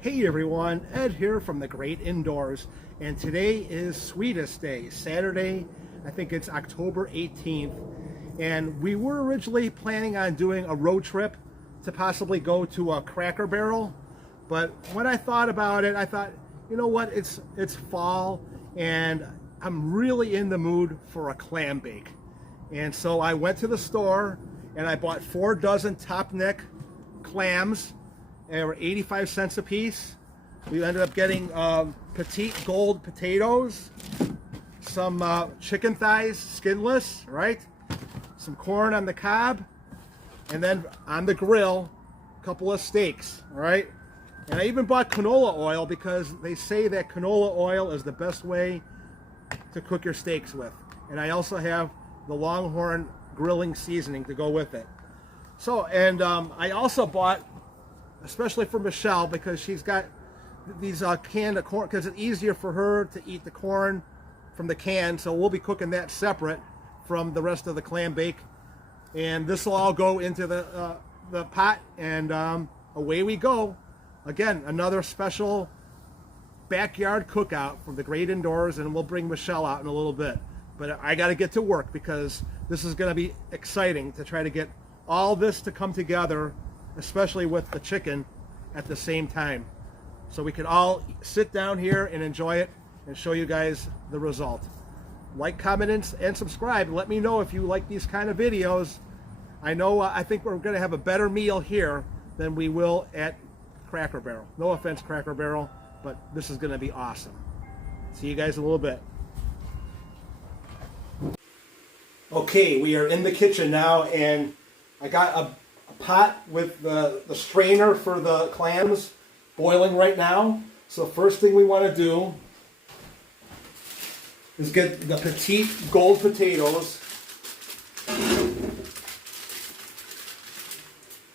Hey everyone, Ed here from the Great Indoors, and today is Sweetest Day, Saturday. I think it's October 18th, and we were originally planning on doing a road trip to possibly go to a Cracker Barrel, but when I thought about it, I thought, you know what, it's fall, and I'm really in the mood for a clam bake. And so I went to the store and I bought 4 dozen top neck clams. They were 85 cents a piece. We ended up getting petite gold potatoes, some chicken thighs, skinless, right? Some corn on the cob, and then on the grill, a couple of steaks, right? And I even bought canola oil because they say that canola oil is the best way to cook your steaks with. And I also have the Longhorn grilling seasoning to go with it. So, and I also bought, especially for Michelle, because she's got these canned corn, because it's easier for her to eat the corn from the can, so we'll be cooking that separate from the rest of the clam bake. And this will all go into the pot, and away we go. Again, another special backyard cookout from the Great Indoors, and we'll bring Michelle out in a little bit. But I got to get to work because this is going to be exciting to try to get all this to come together, especially with the chicken at the same time. So we can all sit down here and enjoy it and show you guys the result. Like, comment, and subscribe. Let me know if you like these kind of videos. I know I think we're going to have a better meal here than we will at Cracker Barrel. No offense, Cracker Barrel, but this is going to be awesome. See you guys in a little bit. Okay, we are in the kitchen now, and I got a pot with the strainer for the clams boiling right now. So first thing we want to do is get the petite gold potatoes.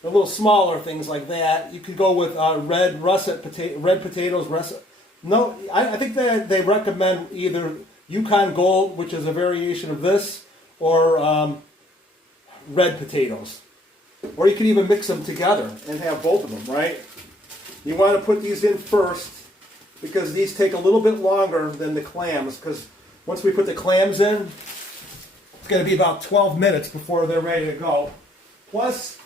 The little smaller things like that. You could go with red potatoes. No, I think that they recommend either Yukon Gold, which is a variation of this, or red potatoes. Or you could even mix them together and have both of them, right? You want to put these in first because these take a little bit longer than the clams, because once we put the clams in, it's going to be about 12 minutes before they're ready to go. Plus,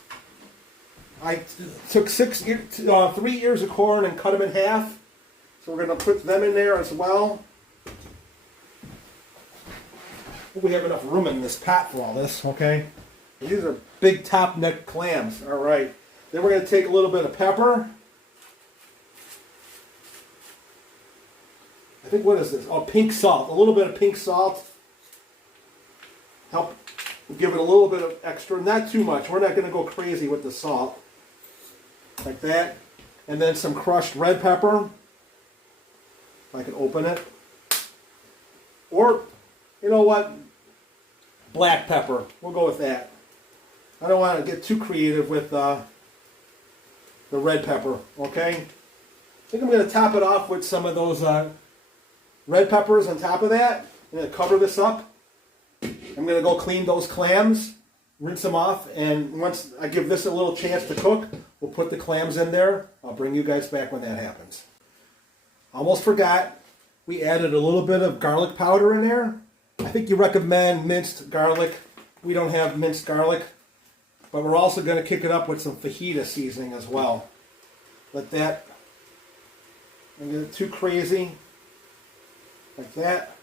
I took 3 ears of corn and cut them in half, so we're going to put them in there as well. We have enough room in this pot for all this, okay? These are big top neck clams. All right. Then we're going to take a little bit of pepper. I think, what is this? Oh, pink salt. A little bit of pink salt. Help give it a little bit of extra. Not too much. We're not going to go crazy with the salt. Like that. And then some crushed red pepper. If I can open it. Or, you know what? Black pepper. We'll go with that. I don't want to get too creative with the red pepper, okay? I think I'm going to top it off with some of those red peppers on top of that. I'm going to cover this up. I'm going to go clean those clams, rinse them off, and once I give this a little chance to cook, we'll put the clams in there. I'll bring you guys back when that happens. Almost forgot, we added a little bit of garlic powder in there. I think you recommend minced garlic. We don't have minced garlic. But we're also going to kick it up with some fajita seasoning as well. Let that, don't get it too crazy. Like that.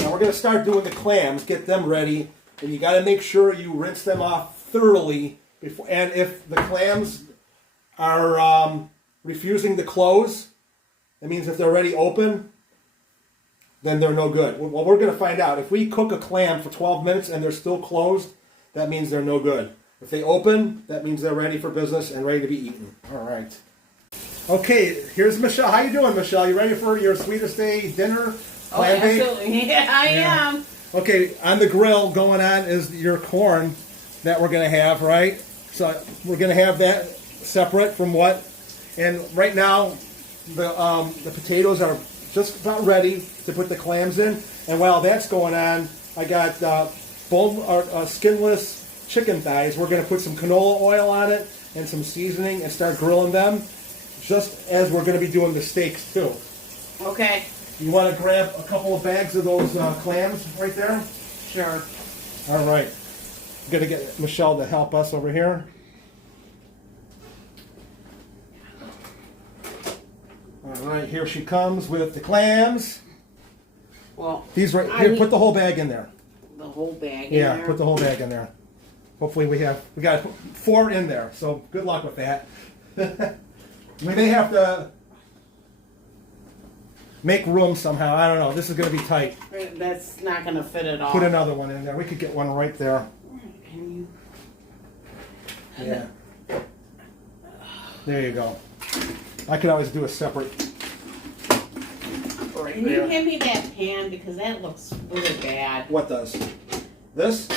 Now we're going to start doing the clams, get them ready. And you got to make sure you rinse them off thoroughly. Before, and if the clams are refusing to close, that means if they're already open, then they're no good. Well, we're going to find out. If we cook a clam for 12 minutes and they're still closed, that means they're no good. If they open, that means they're ready for business and ready to be eaten. All right. Okay, here's Michelle. How you doing, Michelle? You ready for your Sweetest Day dinner? Oh, absolutely. Yeah, I am. Okay, on the grill going on is your corn that we're going to have, right? So we're going to have that separate from what? And right now, the potatoes are just about ready to put the clams in. And while that's going on, I got skinless chicken thighs. We're going to put some canola oil on it and some seasoning and start grilling them. just as we're going to be doing the steaks too. Okay. You want to grab a couple of bags of those clams right there? Sure. All right. I'm going to get Michelle to help us over here. All right, here she comes with the clams. Well, These right here. Put the whole bag in there. The whole bag. Yeah, in there? put the whole bag in there. Hopefully we got 4 in there. So good luck with that. We may have to make room somehow. I don't know. This is going to be tight. That's not going to fit at all. Put another one in there. We could get one right there. Can you? Yeah. There you go. I could always do a separate. Right Can there. you hand me that pan because that looks really bad. What does? This?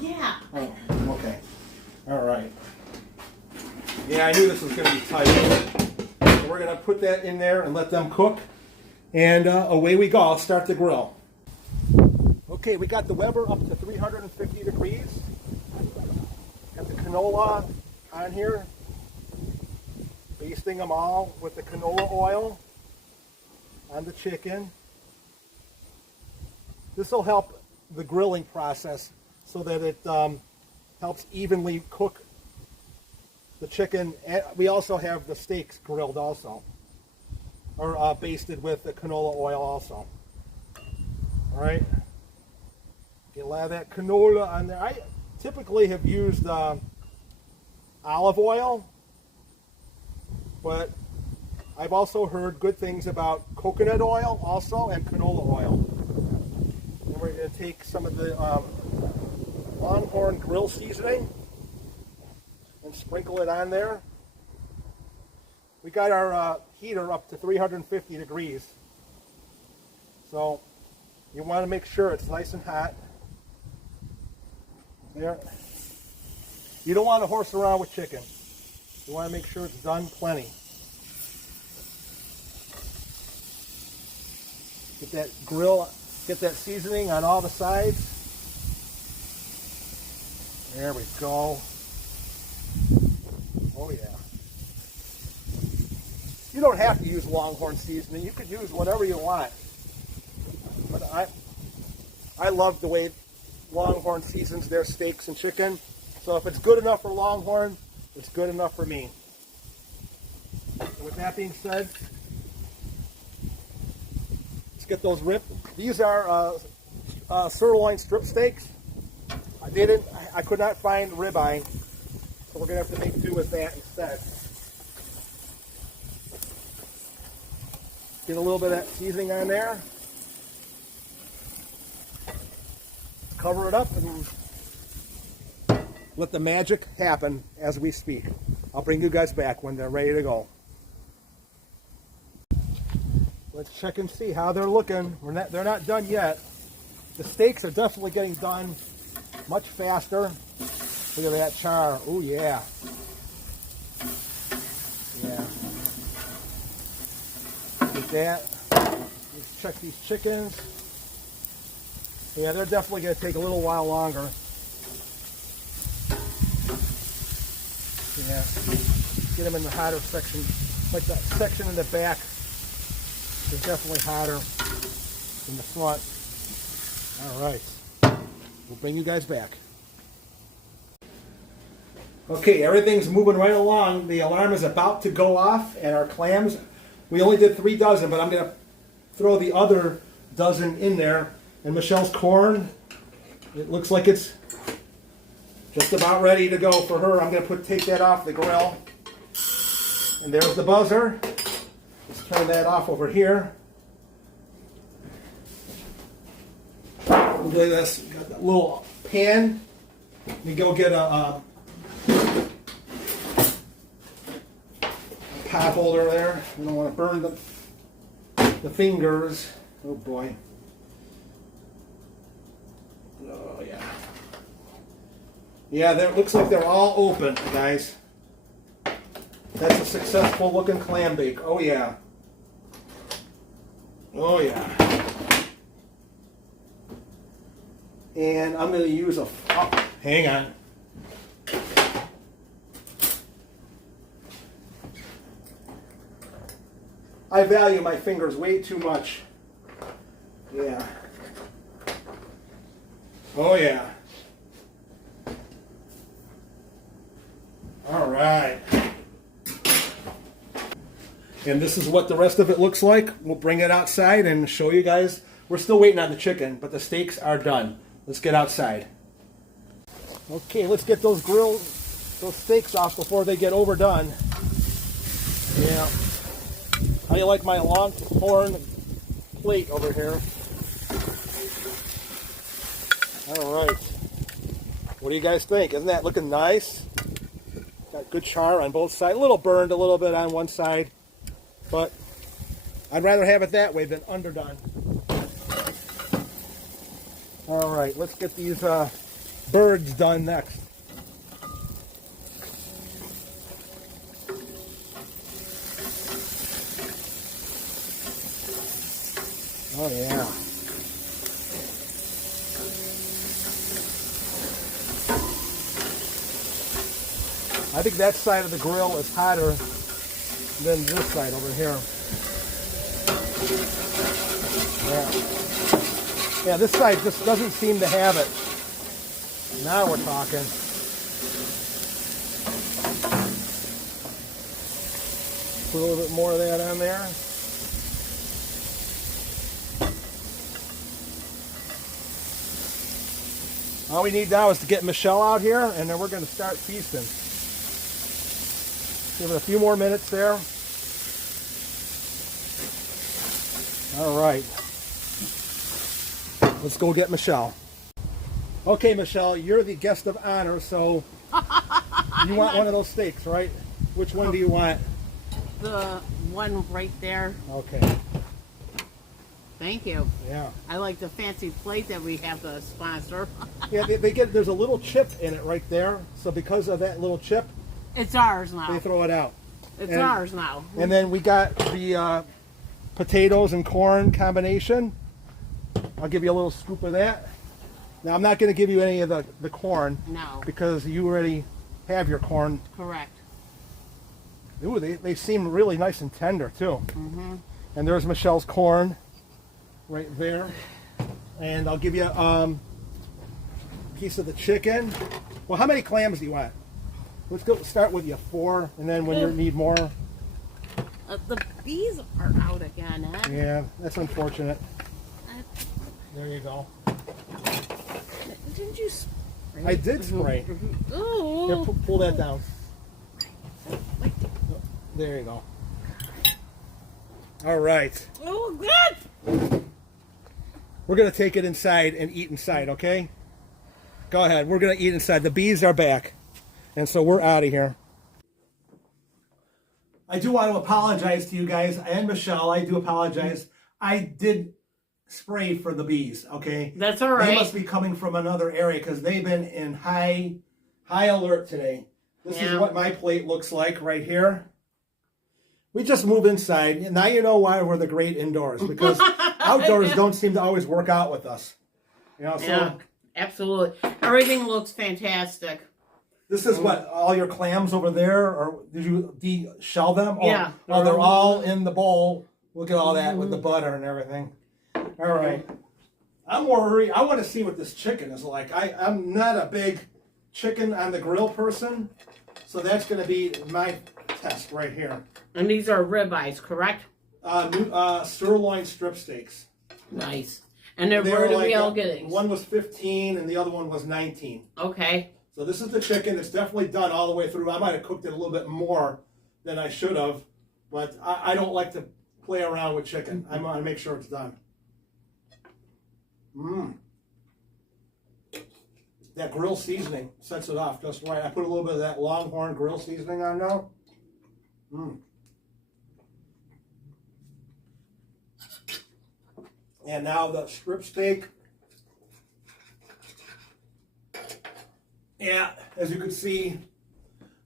Yeah. Oh, okay. All right. Yeah, I knew this was going to be tight. So we're going to put that in there and let them cook. And away we go. I'll start the grill. Okay, we got the Weber up to 350 degrees. Got the canola on here. Basting them all with the canola oil on the chicken. This will help the grilling process so that it helps evenly cook the chicken. And we also have the steaks grilled also, or basted with the canola oil also. All right, get a lot of that canola on there. I typically have used olive oil, but I've also heard good things about coconut oil also and canola oil. And we're going to take some of the Longhorn grill seasoning and sprinkle it on there. We got our heater up to 350 degrees. So you want to make sure it's nice and hot. There. You don't want to horse around with chicken. You want to make sure it's done plenty. Get that grill, get that seasoning on all the sides. There we go. Oh yeah. You don't have to use Longhorn seasoning. You could use whatever you want. But I love the way Longhorn seasons their steaks and chicken. So if it's good enough for Longhorn, it's good enough for me. With that being said, let's get those ribs. These are sirloin strip steaks. I could not find ribeye, so we're gonna have to make do with that instead. Get a little bit of that seasoning on there. Cover it up and let the magic happen as we speak. I'll bring you guys back when they're ready to go. Let's check and see how they're looking. They're not done yet. The steaks are definitely getting done much faster. Look at that char. Oh yeah. Yeah. With that, let's check these chickens. Yeah, they're definitely going to take a little while longer. Yeah, get them in the hotter section. Like that section in the back is definitely hotter than the front. All right, we'll bring you guys back. Okay, everything's moving right along. The alarm is about to go off, and our clams, we only did 3 dozen, but I'm going to throw the other dozen in there. And Michelle's corn, it looks like it's just about ready to go for her. I'm going to take that off the grill. And there's the buzzer. Let's turn that off over here. Look at this. Got that little pan. Let me go get a pot holder there. We don't want to burn the fingers. Oh boy. Oh yeah. Yeah, it looks like they're all open, guys. That's a successful looking clam bake. Oh yeah. Oh yeah. And I'm going to use a... Oh, hang on. I value my fingers way too much. Yeah. Oh yeah. All right. And this is what the rest of it looks like. We'll bring it outside and show you guys. We're still waiting on the chicken, but the steaks are done. Let's get outside. Okay, let's get those steaks off before they get overdone. Yeah. How do you like my Longhorn plate over here? All right. What do you guys think? Isn't that looking nice? Got good char on both sides. A little burned a little bit on one side, but I'd rather have it that way than underdone. All right, let's get these birds done next. Oh yeah. I think that side of the grill is hotter than this side over here. Yeah. Yeah, this side just doesn't seem to have it. Now we're talking. Put a little bit more of that on there. All we need now is to get Michelle out here, and then we're going to start feasting. Give it a few more minutes there. All right. Let's go get Michelle. Okay, Michelle, you're the guest of honor, so you want one of those steaks, right? Which one do you want? The one right there. Okay. Thank you. Yeah. I like the fancy plate that we have to sponsor. Yeah, there's a little chip in it right there, so because of that little chip, It's ours now. they throw it out. It's ours now. And then we got the potatoes and corn combination. I'll give you a little scoop of that. Now, I'm not going to give you any of the corn. No. Because you already have your corn. Correct. Ooh, they seem really nice and tender, too. Mm-hmm. And there's Michelle's corn right there. And I'll give you a piece of the chicken. Well, how many clams do you want? Let's go start with you 4, and then when you need more. The bees are out again, huh? Yeah, that's unfortunate. There you go. Didn't you spray? I did spray. Ooh. Here, pull that down. There you go. All right. Oh, good. We're going to take it inside and eat inside, okay? Go ahead. We're going to eat inside. The bees are back. And so we're out of here. I do want to apologize to you guys and Michelle. I do apologize. I did spray for the bees, okay? That's all right. They must be coming from another area because they've been in high alert today. This is what my plate looks like right here. We just move inside. And now you know why we're the great indoors, because outdoors don't seem to always work out with us. You know, so yeah, absolutely. Everything looks fantastic. This is what, all your clams over there, or did you de-shell them? Yeah. Oh, they're all in the bowl. Look at all that with the butter and everything. All right. I'm worried. I want to see what this chicken is like. I'm not a big chicken on the grill person, so that's going to be my test right here. And these are ribeyes, correct? Sirloin strip steaks. Nice. And then where do we all get it? One was 15 and the other one was 19. Okay. So this is the chicken. It's definitely done all the way through. I might have cooked it a little bit more than I should have, but I don't like to play around with chicken. I want to make sure it's done. That grill seasoning sets it off just right. I put a little bit of that Longhorn grill seasoning on now. And now the strip steak. Yeah, as you can see,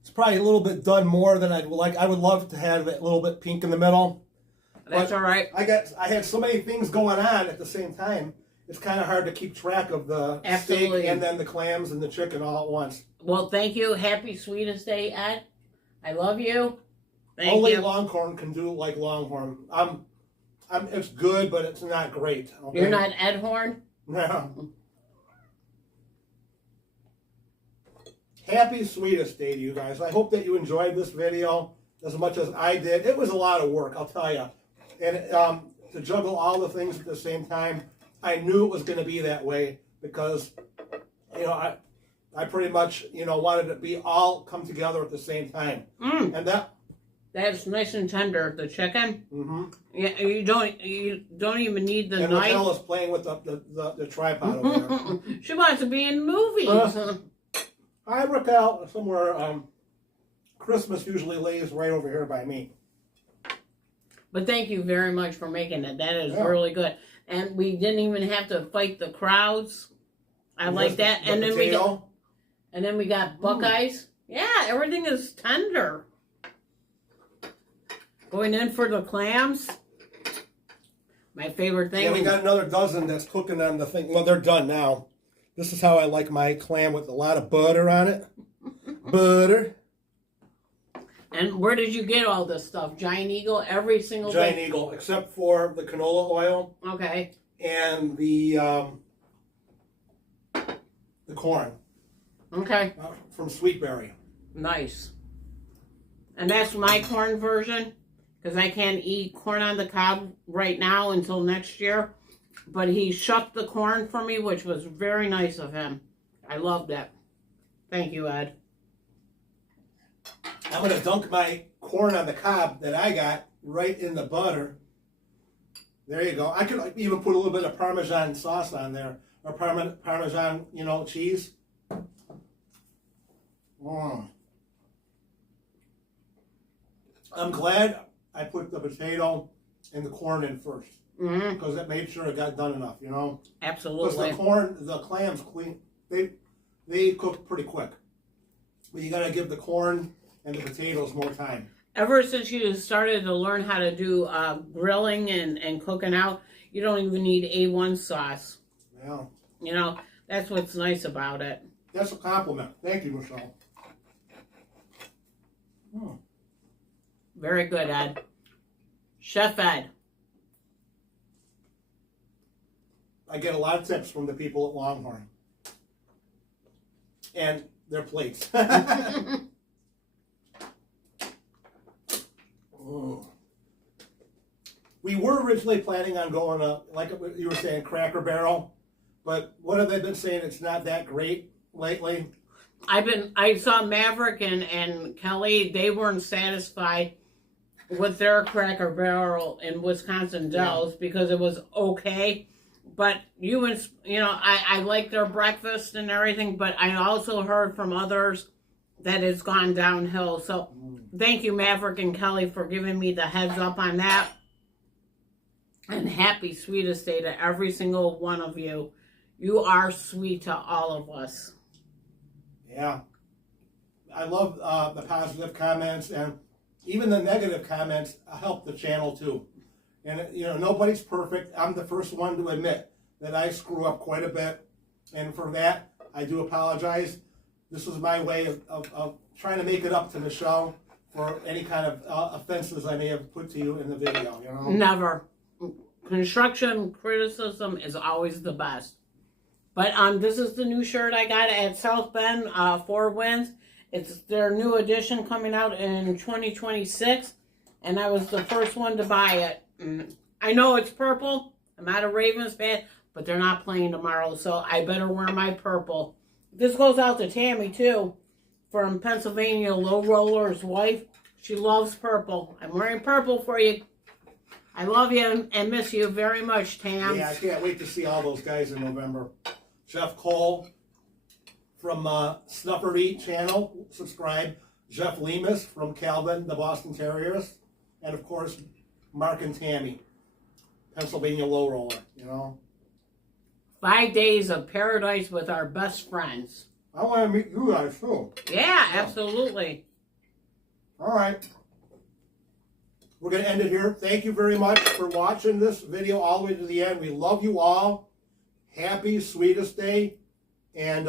it's probably a little bit done more than I'd like. I would love to have it a little bit pink in the middle. That's all right. I had so many things going on at the same time. It's kind of hard to keep track of the steak and then the clams and the chicken all at once. Well, thank you. Happy Sweetest Day, Ed. I love you. Thank Only you. Longhorn can do it like Longhorn. It's good, but it's not great. Okay? You're not Ed Horn? No. Happy Sweetest Day to you guys. I hope that you enjoyed this video as much as I did. It was a lot of work, I'll tell you. And to juggle all the things at the same time, I knew it was going to be that way because, you know, I pretty much, you know, wanted to be all come together at the same time. And That's nice and tender, the chicken. Mm-hmm. Yeah, you don't even need the and knife. Raquel is playing with the tripod over there. She wants to be in movies. Hi, Raquel. Somewhere, Christmas usually lays right over here by me. But thank you very much for making it. That is really good. And we didn't even have to fight the crowds. I like that. And then we got Buckeyes. Yeah, everything is tender. Going in for the clams. My favorite thing. Yeah, we got another dozen that's cooking on the thing. Well, they're done now. This is how I like my clam, with a lot of butter on it. Butter. And where did you get all this stuff? Giant Eagle? Every single Giant thing? Eagle, except for the canola oil. Okay. And the corn. Okay. From Sweetberry. Nice. And that's my corn version, because I can't eat corn on the cob right now until next year. But he shucked the corn for me, which was very nice of him. I loved it. Thank you, Ed. I'm going to dunk my corn on the cob that I got right in the butter. There you go. I could even put a little bit of Parmesan sauce on there. Or Parmesan, you know, cheese. I'm glad I put the potato and the corn in first. Because it made sure it got done enough, you know? Absolutely. Because the clams clean, they cook pretty quick. But you got to give the corn and the potatoes more time. Ever since you started to learn how to do grilling and cooking out, you don't even need A1 sauce. Yeah. You know, that's what's nice about it. That's a compliment. Thank you, Michelle. Very good, Ed. Chef Ed. I get a lot of tips from the people at Longhorn. And their plates. We were originally planning on going like you were saying, Cracker Barrel. But what have they been saying? It's not that great lately. I saw Maverick and Kelly. They weren't satisfied with their Cracker Barrel in Wisconsin Dells because it was okay. But you know, I like their breakfast and everything, but I also heard from others that it's gone downhill. So thank you, Maverick and Kelly, for giving me the heads up on that. And happy Sweetest Day to every single one of you. You are sweet to all of us. Yeah. I love the positive comments, and even the negative comments help the channel too. And, you know, nobody's perfect. I'm the first one to admit that I screw up quite a bit. And for that, I do apologize. This is my way of trying to make it up to Michelle for any kind of offenses I may have put to you in the video, you know? Never. Construction criticism is always the best. But this is the new shirt I got at South Bend, Four Winds. It's their new edition coming out in 2026. And I was the first one to buy it. I know it's purple. I'm not a Ravens fan, but they're not playing tomorrow, so I better wear my purple. This goes out to Tammy, too, from Pennsylvania, Low Roller's wife. She loves purple. I'm wearing purple for you. I love you and miss you very much, Tam. Yeah, I can't wait to see all those guys in November. Jeff Cole from Snuffery channel, subscribe. Jeff Lemus from Calvin, the Boston Terriers. And, of course, Mark and Tammy, Pennsylvania Low Roller, you know. 5 days of paradise with our best friends. I want to meet you guys, too. Yeah, absolutely. All right. We're going to end it here. Thank you very much for watching this video all the way to the end. We love you all. Happy Sweetest Day. And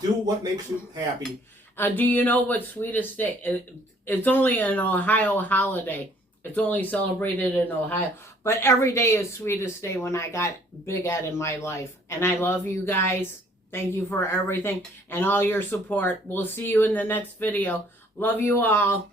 do what makes you happy. Do you know what Sweetest Day? It's only an Ohio holiday. It's only celebrated in Ohio. But every day is Sweetest Day when I got Big Ed in my life. And I love you guys. Thank you for everything and all your support. We'll see you in the next video. Love you all.